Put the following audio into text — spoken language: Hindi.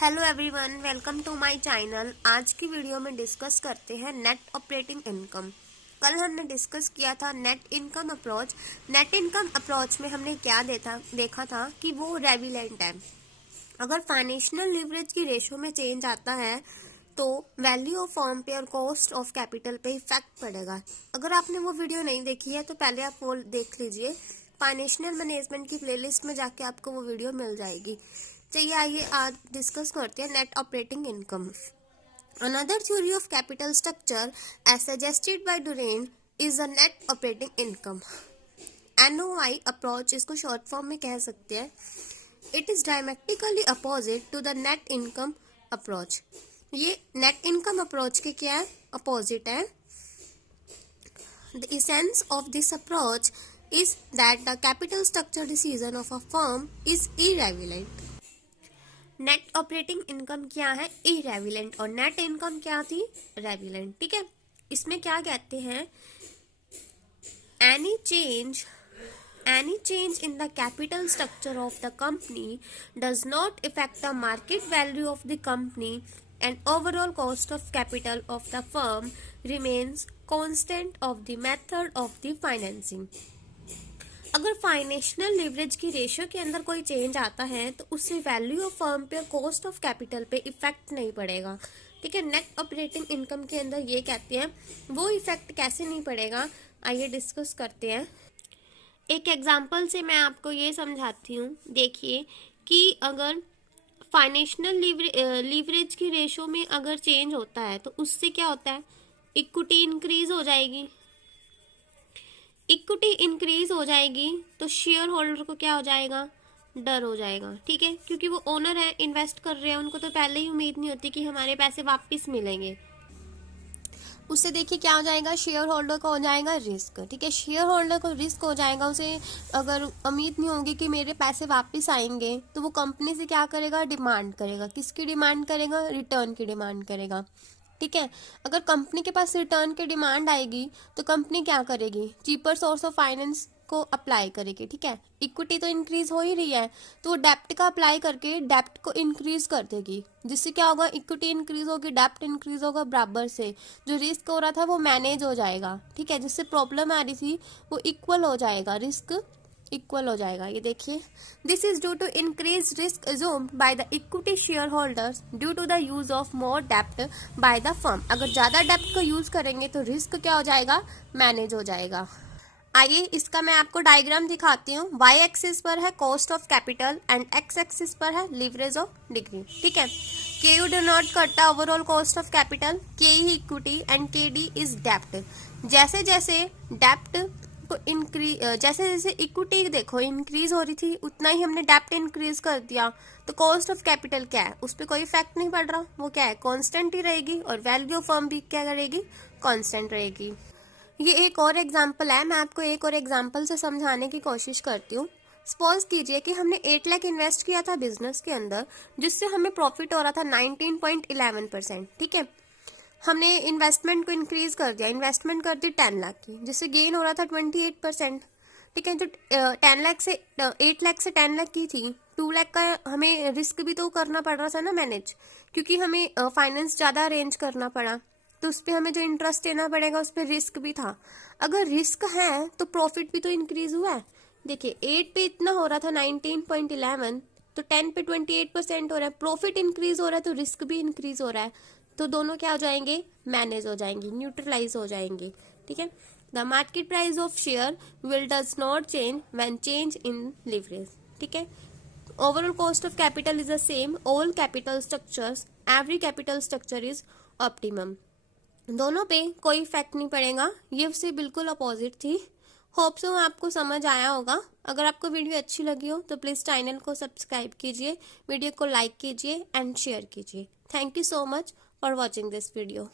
Hello everyone, welcome to my channel. आज की वीडियो में डिस्कस करते हैं नेट ऑपरेटिंग इनकम। कल हमने डिस्कस किया था net income approach. Net income approach में हमने क्या देखा था कि वो रेविलेंट है। अगर फाइनेंशियल लिवरेज की रेशो में चेंज आता है तो वैल्यू ऑफ फर्म पे और कॉस्ट ऑफ कैपिटल पे इफेक्ट पड़ेगा। अगर आपने वो वीडियो नहीं देखी है तो पहले आप वो देख लीजिए। फाइनेंशियल मैनेजमेंट की प्लेलिस्ट में जाके आपको वो वीडियो मिल जाएगी। चलिए आइए आज डिस्कस करते हैं net operating income. Another theory of capital structure as suggested by Durand is a net operating income. NOI approach इसको शॉर्ट फॉर्म में कह सकते हैं। It is diametrically opposite to the net income approach. ये नेट इनकम अप्रोच के क्या है? अपोजिट है। The essence of this approach is that the capital structure decision of a firm is irrelevant. Net operating income क्या है? इरेविलेंट। और नेट इनकम क्या थी? रेविलेंट। ठीक है, इसमें क्या कहते हैं? Any change in the capital structure of the company does not affect the market value of the company and overall cost of capital of the firm remains constant of the method of the financing. अगर फाइनेंशियल लिवरेज की रेशियो के अंदर कोई चेंज आता है तो उससे वैल्यू ऑफ फर्म पे और कॉस्ट ऑफ कैपिटल पे इफेक्ट नहीं पड़ेगा। ठीक है, नेट ऑपरेटिंग इनकम के अंदर ये कहते हैं वो इफेक्ट कैसे नहीं पड़ेगा, आइए डिस्कस करते हैं। एक एग्जांपल से मैं आपको ये समझाती हूँ। देखिए कि अगर फाइनेंशियल लीवरेज की रेशो में अगर चेंज होता है तो उससे क्या होता है? इक्विटी इंक्रीज हो जाएगी। इक्विटी इंक्रीज हो जाएगी तो शेयर होल्डर को क्या हो जाएगा? डर हो जाएगा। ठीक है, क्योंकि वो ओनर है, इन्वेस्ट कर रहे हैं, उनको तो पहले ही उम्मीद नहीं होती कि हमारे पैसे वापस मिलेंगे। उससे देखिए क्या हो जाएगा? शेयर होल्डर को हो जाएगा रिस्क। ठीक है, शेयर होल्डर को रिस्क हो जाएगा। उसे अगर उम्मीद नहीं होगी कि मेरे पैसे वापस आएंगे तो वो कंपनी से क्या करेगा? डिमांड करेगा। किसकी डिमांड करेगा? रिटर्न की डिमांड करेगा। ठीक है, अगर कंपनी के पास रिटर्न की डिमांड आएगी तो कंपनी क्या करेगी? चीपर सोर्स ऑफ फाइनेंस को अप्लाई करेगी। ठीक है, इक्विटी तो इंक्रीज हो ही रही है तो वो डेप्ट का अप्लाई करके डेप्ट को इंक्रीज कर देगी, जिससे क्या होगा? इक्विटी इंक्रीज होगी, डेप्ट इंक्रीज होगा बराबर से। जो रिस्क हो रहा था वो मैनेज हो जाएगा। ठीक है, जिससे प्रॉब्लम आ रही थी वो इक्वल हो जाएगा, रिस्क इक्वल हो जाएगा। ये देखिए, this is due to increase risk assumed by the equity share holders due to the use of more डेप्ट बाय द फर्म। अगर ज्यादा डेप्ट को यूज करेंगे तो रिस्क क्या हो जाएगा? मैनेज हो जाएगा। आइए इसका मैं आपको डायग्राम दिखाती हूँ। वाई एक्सिस पर है cost of capital and x axis पर है लीवरेज ऑफ डिग्री। ठीक है, के यू डिनोट करता है ओवरऑल कॉस्ट ऑफ कैपिटल, के ही इक्विटी एंड के डी इज डेप्ट। जैसे जैसे डेप्ट को जैसे जैसे इक्विटी देखो इंक्रीज हो रही थी उतना ही हमने डेप्ट इंक्रीज कर दिया तो कॉस्ट ऑफ कैपिटल क्या है? उस पर कोई इफेक्ट नहीं पड़ रहा, वो क्या है? कांस्टेंट ही रहेगी। और वैल्यू ऑफ फर्म भी क्या करेगी? कांस्टेंट रहेगी। ये एक और एग्जांपल है, मैं आपको एक और एग्जांपल से समझाने की कोशिश करती हूँ। सपोज कीजिए कि हमने 8 लाख इन्वेस्ट किया था बिजनेस के अंदर, जिससे हमें प्रॉफिट हो रहा था 19.11%। ठीक है, हमने इन्वेस्टमेंट को इंक्रीज कर दिया, इन्वेस्टमेंट कर दी 10 लाख की, जिससे गेन हो रहा था 28%। ठीक है, तो 10 लाख से 8 लाख से 10 लाख की थी, 2 लाख का हमें रिस्क भी तो करना पड़ रहा था ना मैनेज, क्योंकि हमें फाइनेंस ज़्यादा अरेंज करना पड़ा तो उस पर हमें जो इंटरेस्ट देना पड़ेगा उस पर रिस्क भी था। अगर रिस्क है तो प्रॉफिट भी तो इंक्रीज हुआ है। देखिए 8 पे इतना हो रहा था 19.11, तो 10 पे 28% हो रहा है, प्रॉफिट इंक्रीज हो रहा है तो रिस्क भी इंक्रीज हो रहा है, तो दोनों क्या हो जाएंगे? मैनेज हो जाएंगे, न्यूट्रलाइज हो जाएंगे। ठीक है, the market price of share will does not change when change in leverage. ठीक है, overall cost of capital is the same, all capital structures, every capital structure is optimum. दोनों पे कोई इफेक्ट नहीं पड़ेगा। ये उससे बिल्कुल अपोजिट थी। होप सो आपको समझ आया होगा। अगर आपको वीडियो अच्छी लगी हो तो प्लीज़ चैनल को सब्सक्राइब कीजिए, वीडियो को लाइक कीजिए एंड शेयर कीजिए। Thank you so much for watching this video.